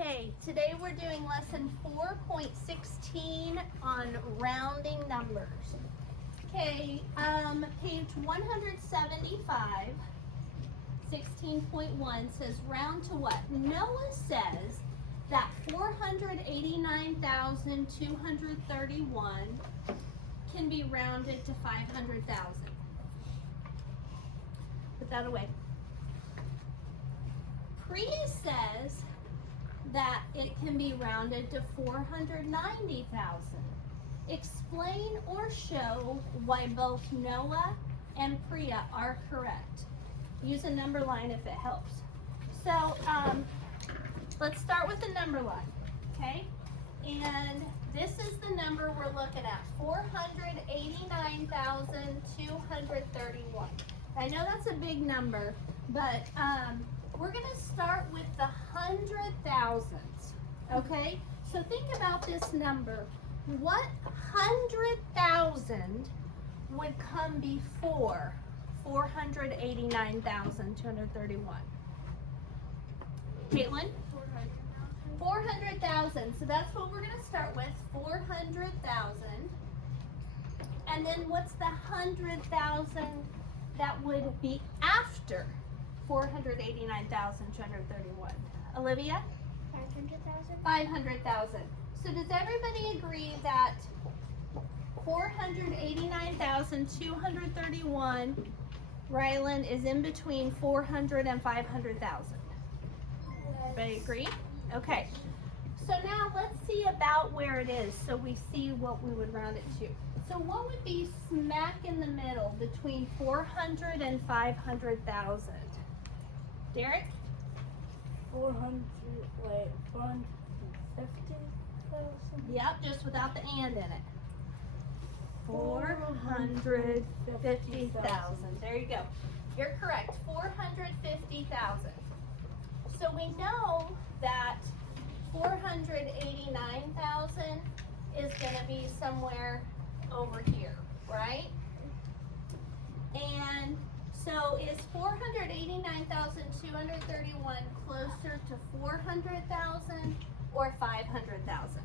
Okay, today we're doing lesson 4.16 on rounding numbers. Okay, page 175, 16.1 says round to what? Noah says that 489,231 can be rounded to 500,000. Put that away. Priya says that it can be rounded to 490,000. Explain or show why both Noah and Priya are correct. Use a number line if it helps. So let's start with the number line, okay? And this is the number we're looking at, 489,231. I know that's a big number, but we're going to start with the hundred thousands, okay? So think about this number. What 100,000 would come before 489,231? Caitlin? 400,000. So that's what we're going to start with, 400,000. And then what's the 100,000 that would be after 489,231? Olivia? 500,000. 500,000. So does everybody agree that 489,231, Rylan, is in between 400 and 500,000? Everybody agree? Okay. So now let's see about where it is so we see what we would round it to. So what would be smack in the middle between 400 and 500,000? Derek? 450,000. Yep, just without the and in it. 450,000. There you go. You're correct. 450,000. So we know that 489,000 is going to be somewhere over here, right? And so is 489,231 closer to 400,000 or 500,000?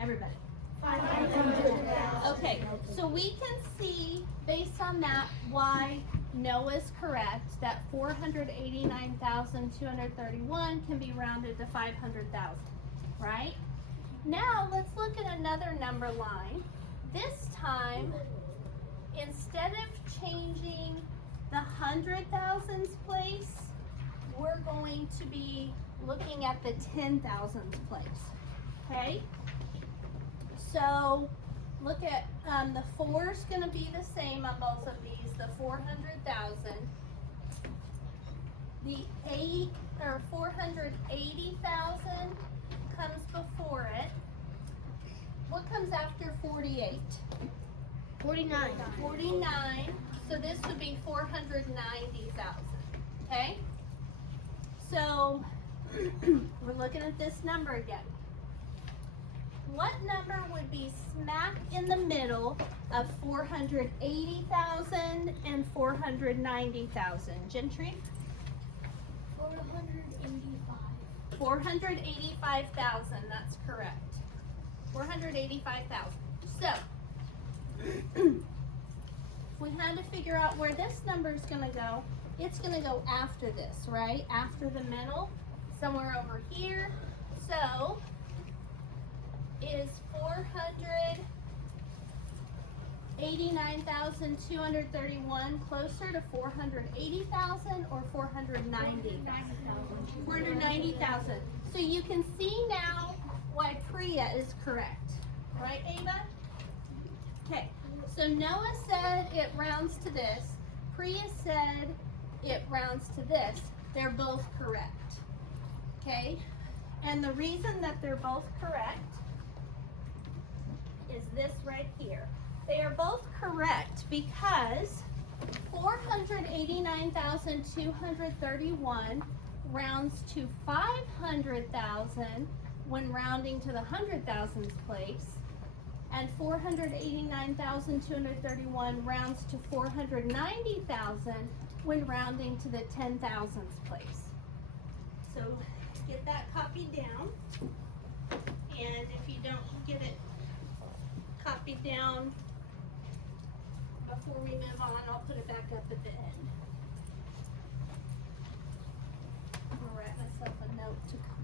Everybody. 500,000. Okay, so we can see based on that why Noah's correct that 489,231 can be rounded to 500,000, right? Now let's look at another number line. This time, instead of changing the 100,000s place, we're going to be looking at the 10,000s place, okay? So look at the 4 is going to be the same on both of these, the 400,000. The 480,000 comes before it. What comes after 48? 49. 49. So this would be 490,000. Okay? So we're looking at this number again. What number would be smack in the middle of 480,000 and 490,000? Gentry? 485. 485,000, that's correct. 485,000. So, if we had to figure out where this number is going to go, it's going to go after this, right? After the middle, somewhere over here. So, is 489,231 closer to 480,000 or 490,000? 490,000. So you can see now why Priya is correct. Right, Ava? Okay. So Noah said it rounds to this. Priya said it rounds to this. They're both correct. Okay? And the reason that they're both correct is this right here. They are both correct because 489,231 rounds to 500,000 when rounding to the 100,000s place, and 489,231 rounds to 490,000 when rounding to the 10,000s place. So get that copied down. And if you don't get it copied down before we move on, I'll put it back up at the end. I'm gonna write myself a note to come.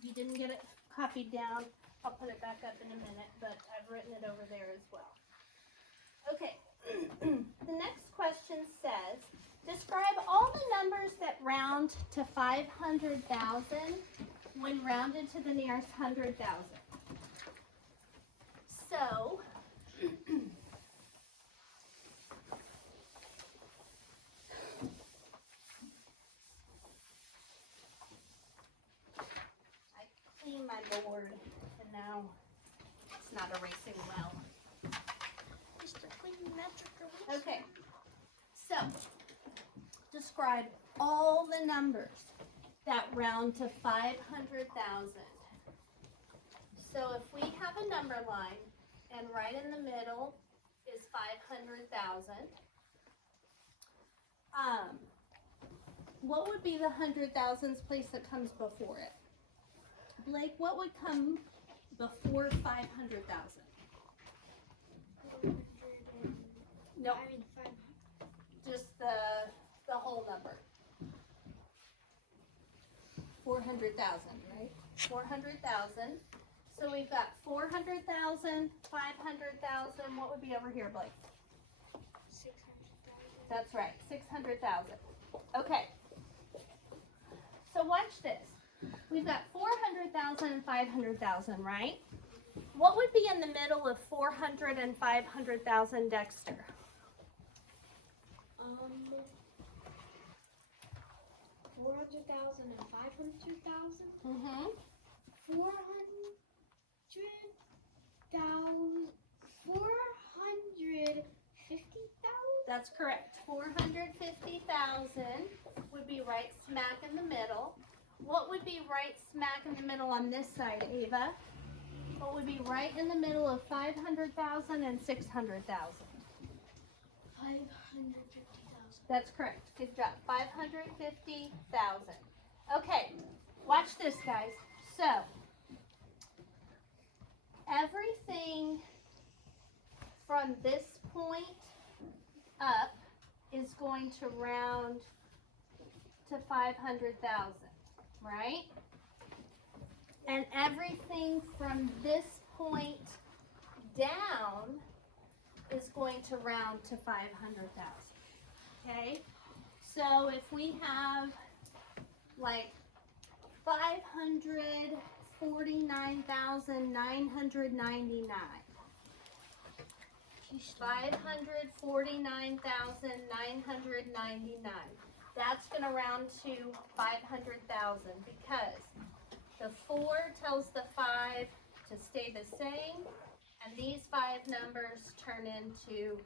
If you didn't get it copied down, I'll put it back up in a minute, but I've written it over there as well. Okay, the next question says, describe all the numbers that round to 500,000 when rounded to the nearest 100,000. So, my board, and now it's not erasing well. Okay, so describe all the numbers that round to 500,000. So if we have a number line, and right in the middle is 500,000, what would be the 100,000s place that comes before it? Blake, what would come before 500,000? No, just the whole number. 400,000, right? 400,000. So we've got 400,000, 500,000. What would be over here, Blake? 600,000. That's right, 600,000. Okay. So watch this. We've got 400,000 and 500,000, right? What would be in the middle of 400 and 500,000, Dexter? 400,000 and 500,000. 450,000. That's correct. 450,000 would be right smack in the middle. What would be right smack in the middle on this side, Ava? What would be right in the middle of 500,000 and 600,000? 550,000. That's correct. Good job. 550,000. Okay, watch this, guys. So, everything from this point up is going to round to 500,000, right? And everything from this point down is going to round to 500,000. Okay? So if we have like 549,999. 549,999. That's going to round to 500,000 because the 4 tells the 5 to stay the same, and these 5 numbers turn into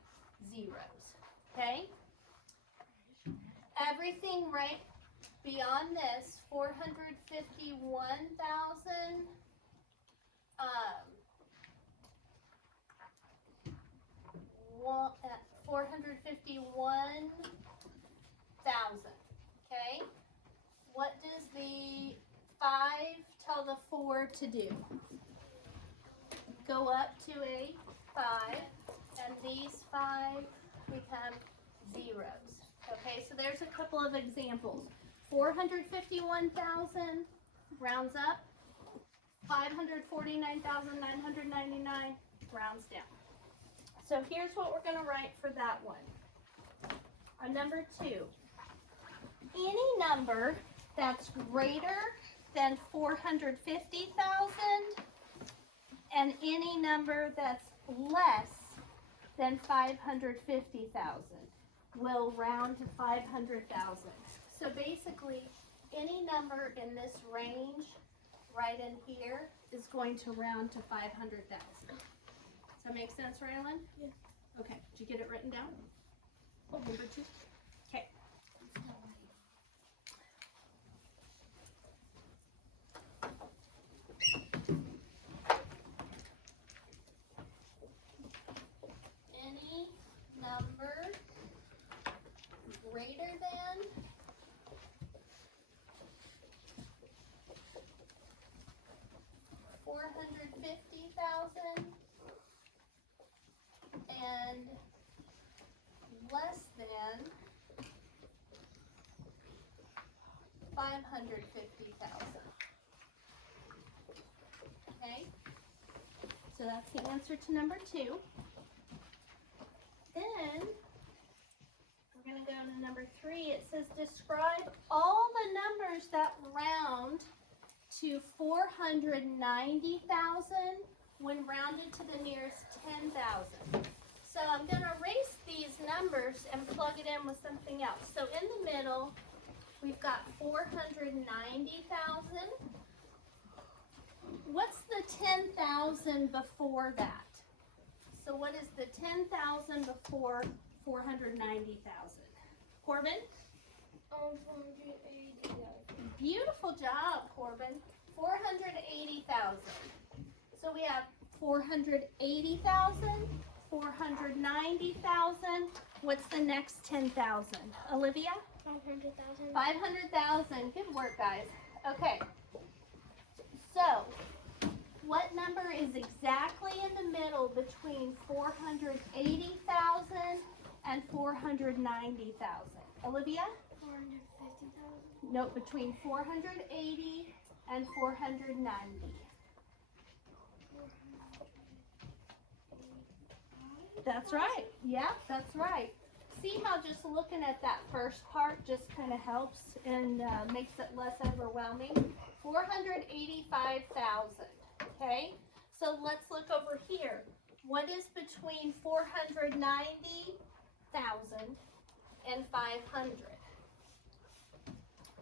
zeros. Okay? Everything right beyond this, 451,000, 451,000. Okay. What does the 5 tell the 4 to do? Go up to a 5, and these 5 become zeros. Okay, so there's a couple of examples. 451,000 rounds up. 549,999 rounds down. So here's what we're going to write for that one. On number 2, any number that's greater than 450,000 and any number that's less than 550,000 will round to 500,000. So basically, any number in this range right in here is going to round to 500,000. Does that make sense, Raylan? Yeah. Okay, did you get it written down? Oh, number 2. Okay. Any number greater than 450,000 and less than 550,000. Okay, so that's the answer to number 2. Then we're going to go to number 3. It says describe all the numbers that round to 490,000 when rounded to the nearest 10,000. So I'm going to erase these numbers and plug it in with something else. So in the middle, we've got 490,000. What's the 10,000 before that? So what is the 10,000 before 490,000? Corbin? 480,000. Beautiful job, Corbin. 480,000. So we have 480,000, 490,000. What's the next 10,000? Olivia? 500,000. 500,000. Good work, guys. Okay. So, what number is exactly in the middle between 480,000 and 490,000? Olivia? 450,000. No, between 480 and 490. That's right. Yeah, that's right. See how just looking at that first part just kind of helps and makes it less overwhelming? 485,000. Okay, so let's look over here. What is between 490,000 and 500?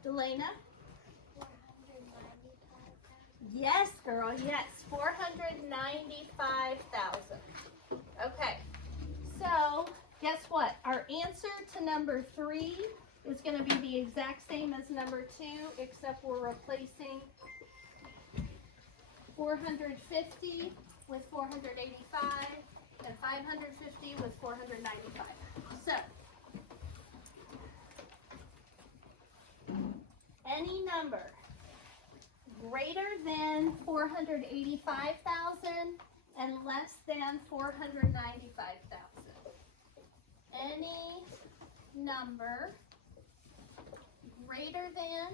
Delana? 495,000. Yes, girl, yes. 495,000. Okay, so guess what? Our answer to number 3 is going to be the exact same as number 2, except we're replacing 450 with 485 and 550 with 495. So, any number greater than 485,000 and less than 495,000. Any number greater than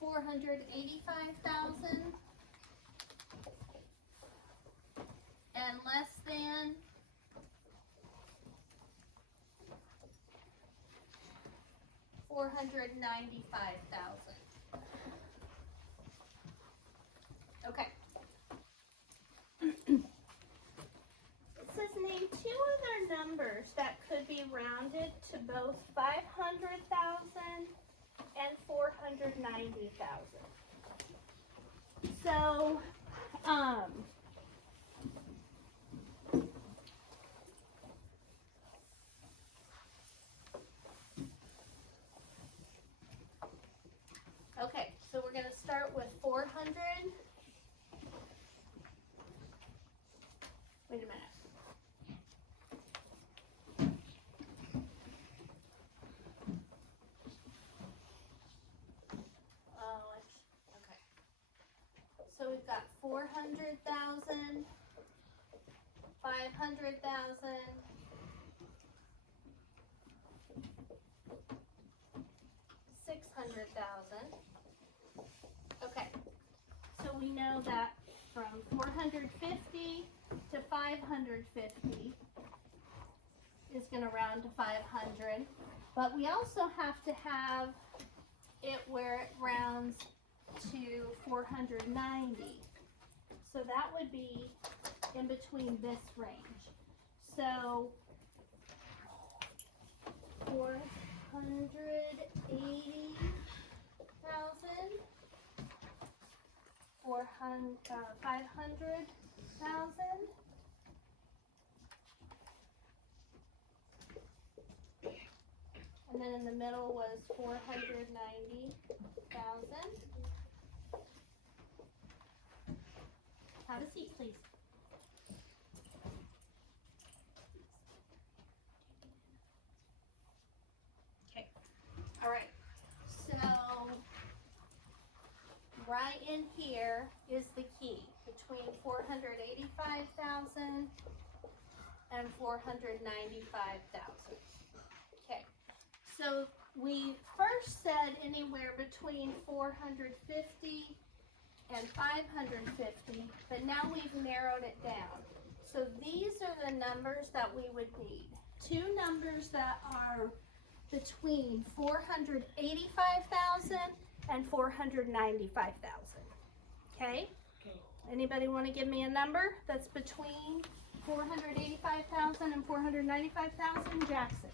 485,000 and less than 495,000. Okay. It says name 2 other numbers that could be rounded to both 500,000 and 490,000. So, 400,000, 500,000, 600,000. Okay, so we know that from 450 to 550 is going to round to 500, but we also have to have it where it rounds to 490. So that would be in between this range. So 480,000, 500,000. And then in the middle was 490,000. Have a seat, please. Okay. All right. So right in here is the key between 485,000 and 495,000. Okay. So we first said anywhere between 450 and 550, but now we've narrowed it down. So these are the numbers that we would need. Two numbers that are between 485,000 and 495,000. Okay? Anybody want to give me a number that's between 485,000 and 495,000? Jackson.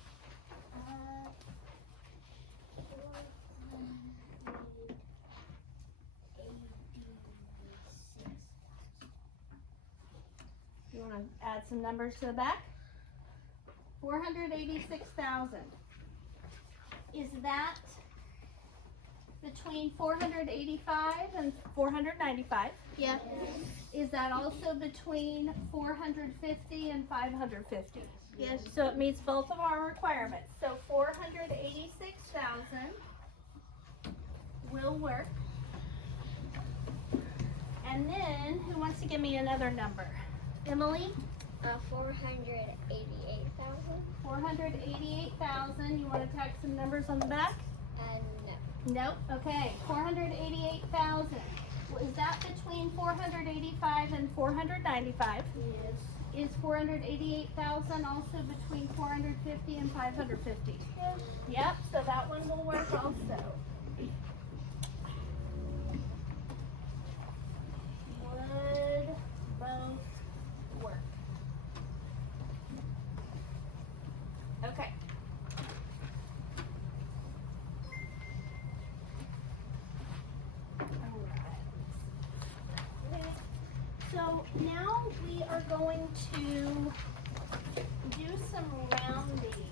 You want to add some numbers to the back? 486,000. Is that between 485 and 495? Yeah. Is that also between 450 and 550? Yes. So it meets both of our requirements. So 486,000 will work. And then, who wants to give me another number? Emily? 488,000. 488,000. You want to tack some numbers on the back? No. Nope. Okay. 488,000. Is that between 485 and 495? Yes. Is 488,000 also between 450 and 550? Yes. Yep. So that one will work also. Would both work? Okay. So now we are going to do some rounding.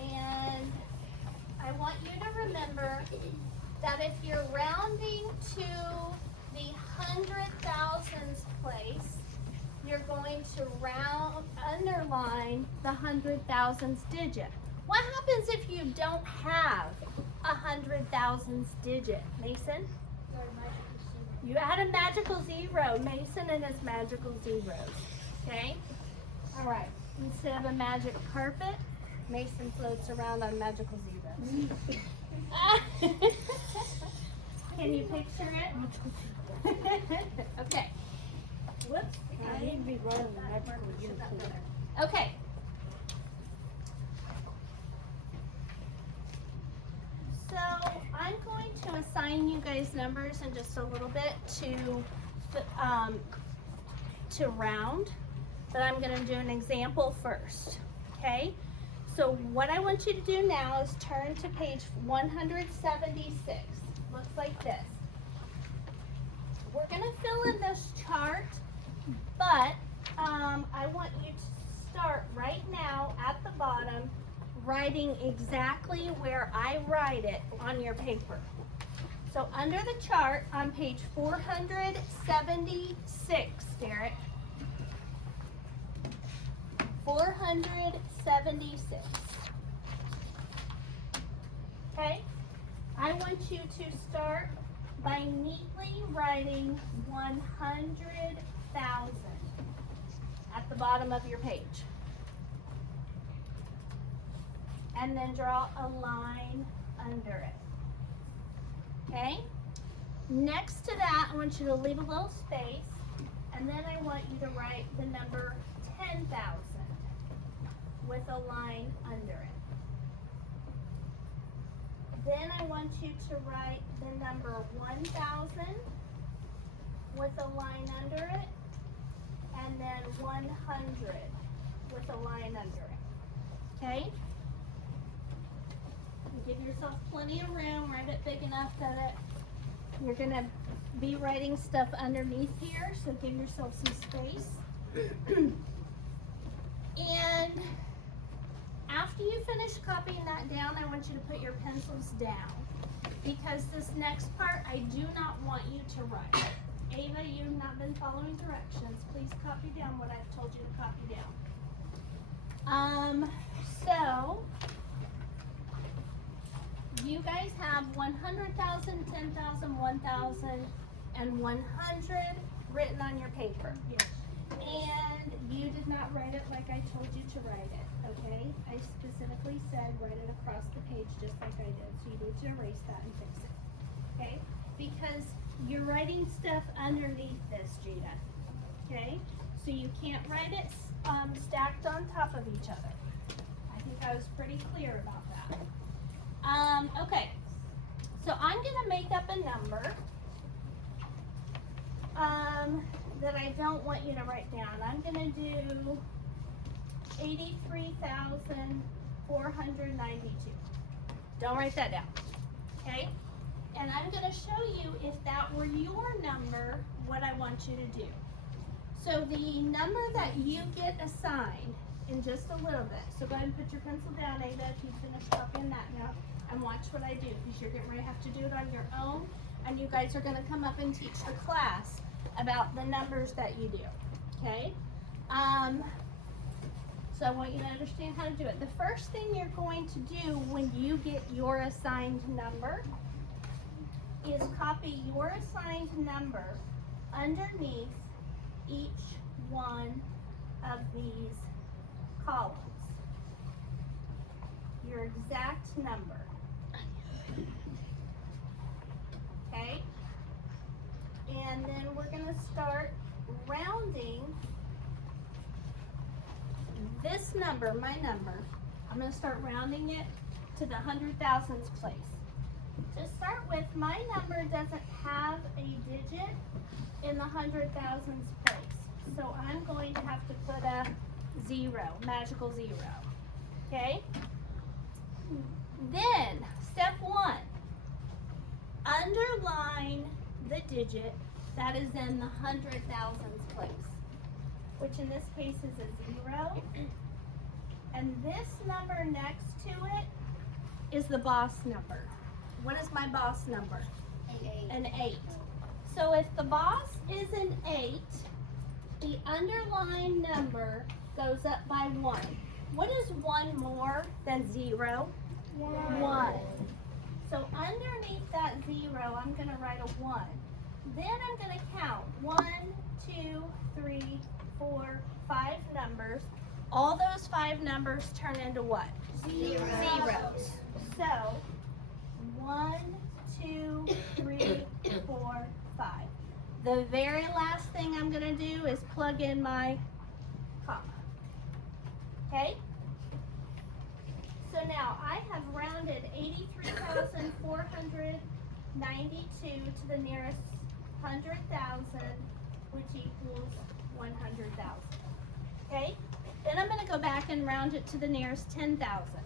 And I want you to remember that if you're rounding to the hundred thousands place, you're going to underline the hundred thousands digit. What happens if you don't have a hundred thousands digit, Mason? You add a magical zero, Mason and his magical zeros, okay? All right, instead of a magic carpet, Mason floats around on magical zeros. Can you picture it? Okay. Whoops. I need to be running the magical zero. Okay. So I'm going to assign you guys numbers in just a little bit to round, but I'm going to do an example first. Okay. So what I want you to do now is turn to page 176. Looks like this. We're going to fill in this chart, but I want you to start right now at the bottom, writing exactly where I write it on your paper. So under the chart on page 476, Derek. 476. Okay? I want you to start by neatly writing 100,000 at the bottom of your page. And then draw a line under it. Okay? Next to that, I want you to leave a little space, and then I want you to write the number 10,000 with a line under it. Then I want you to write the number 1,000 with a line under it, and then 100 with a line under it. Okay? Give yourself plenty of room, write it big enough that you're gonna be writing stuff underneath here, so give yourself some space. And after you finish copying that down, I want you to put your pencils down, because this next part I do not want you to write. Ava, you've not been following directions. Please copy down what I've told you to copy down. So you guys have 100,000, 10,000, 1,000, and 100 written on your paper. Yes. And you did not write it like I told you to write it, okay? I specifically said write it across the page just like I did, so you need to erase that and fix it, okay? Because you're writing stuff underneath this, Gina, okay? So you can't write it stacked on top of each other. I think I was pretty clear about that. Okay, so I'm gonna make up a number that I don't want you to write down. I'm gonna do 83,492. Don't write that down, okay? And I'm gonna show you, if that were your number, what I want you to do. So the number that you get assigned in just a little bit. So go ahead and put your pencil down, Ada, if you finish copying that now, and watch what I do, because you're getting ready to have to do it on your own, and you guys are gonna come up and teach the class about the numbers that you do, okay? So I want you to understand how to do it. The first thing you're going to do when you get your assigned number is copy your assigned number underneath each one of these columns. Your exact number. Okay? And then we're going to start rounding this number, my number. I'm going to start rounding it to the 100,000th place. To start with, my number doesn't have a digit in the 100,000th place. So I'm going to have to put a 0, magical 0. Okay? Then, step 1, underline the digit that is in the 100,000th place, which in this case is a 0. And this number next to it is the boss number. What is my boss number? An 8. So if the boss is an 8, the underlined number goes up by 1. What is 1 more than 0? 1. So underneath that 0, I'm going to write a 1. Then I'm going to count 1, 2, 3, 4, 5 numbers. All those 5 numbers turn into what? Zeros. So 1, 2, 3, 4, 5. The very last thing I'm going to do is plug in my comma. Okay? So now I have rounded 83,492 to the nearest 100,000, which equals 100,000. Okay? Then I'm going to go back and round it to the nearest 10,000.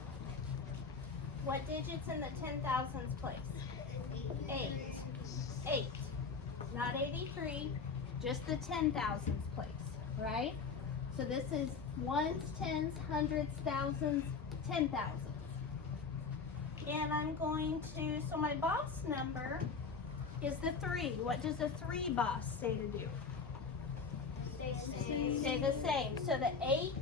What digit's in the 10,000th place? 8. 8. Not 83, just the 10,000th place, right? So this is ones, tens, hundreds, thousands, 10,000s. And I'm going to, so my boss number is the 3. What does a 3 boss say to do? Stay the same. So the 8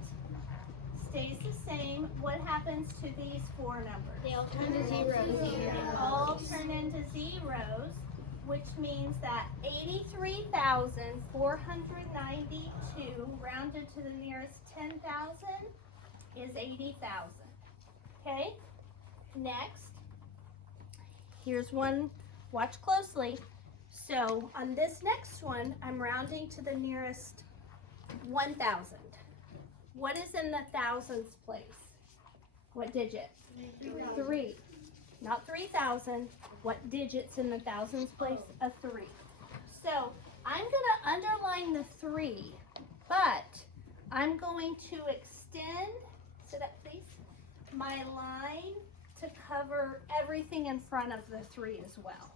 stays the same. What happens to these 4 numbers? They all turn to zeros. They all turn into zeros. which means that 83,492 rounded to the nearest 10,000 is 80,000. Okay? Next, here's one, watch closely. So on this next one, I'm rounding to the nearest 1,000. What is in the thousands place? What digit? 3. Not 3,000. What digit's in the thousands place? A 3. So I'm going to underline the 3, but I'm going to extend, sit up please, my line to cover everything in front of the 3 as well.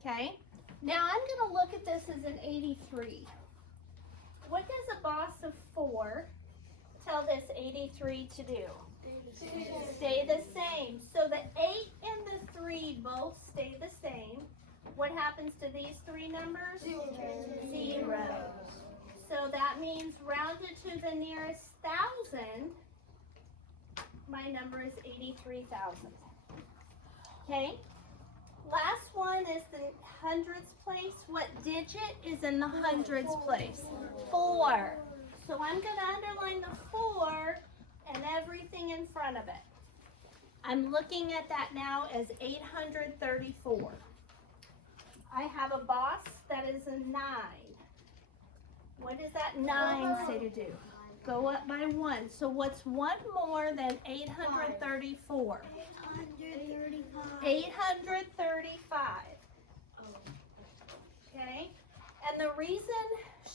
Okay? Now I'm going to look at this as an 83. What does a boss of 4 tell this 83 to do? Stay the same. So the 8 and the 3 both stay the same. What happens to these 3 numbers? 0. So that means rounded to the nearest 1,000, my number is 83,000. Okay? Last one is the hundreds place. What digit is in the hundreds place? 4. So I'm going to underline the 4 and everything in front of it. I'm looking at that now as 834. I have a boss that is a 9. What does that 9 say to do? Go up by 1. So what's 1 more than 834? 835. Okay? And the reason,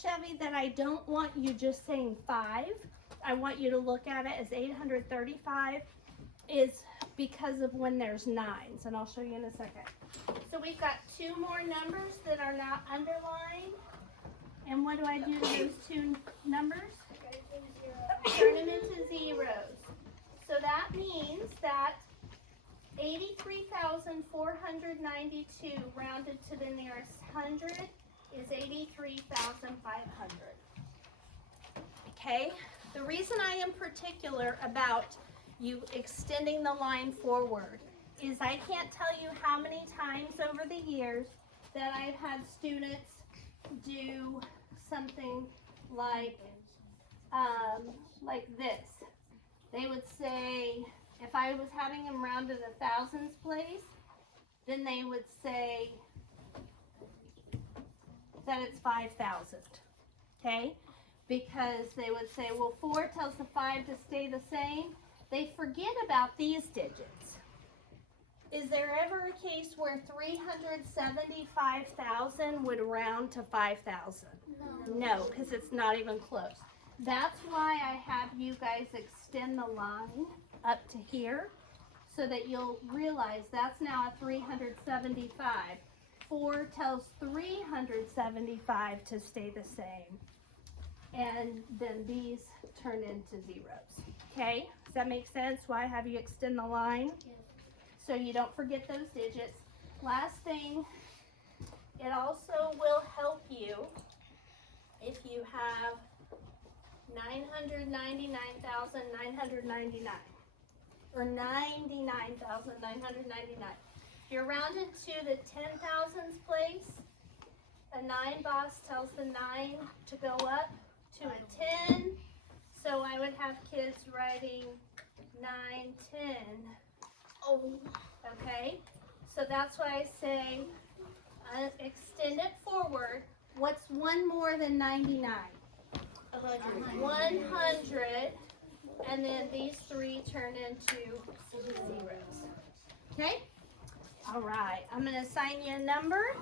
Chevy, that I don't want you just saying 5, I want you to look at it as 835 is because of when there's 9s, and I'll show you in a second. So we've got 2 more numbers that are not underlined. And what do I do to those 2 numbers? Turn them into zeros. So that means that 83,492 rounded to the nearest 100 is 83,500. Okay? The reason I am particular about you extending the line forward is I can't tell you how many times over the years that I've had students do something like this. They would say, if I was having them round to the thousands place, then they would say that it's 5,000. Okay? Because they would say, well, 4 tells the 5 to stay the same. They forget about these digits. Is there ever a case where 375,000 would round to 5,000? No, because it's not even close. That's why I have you guys extend the line up to here so that you'll realize that's now a 375. 4 tells 375 to stay the same. And then these turn into zeros. Okay? Does that make sense? Why I have you extend the line? So you don't forget those digits. Last thing, it also will help you if you have 999,999 or 99,999. If you're rounded to the 10,000s place, a 9 boss tells the 9 to go up to a 10. So I would have kids writing 9, 10. Oh, okay. So that's why I say extend it forward. What's 1 more than 99? 100. And then these 3 turn into zeros. Okay? All right. I'm going to assign you a number.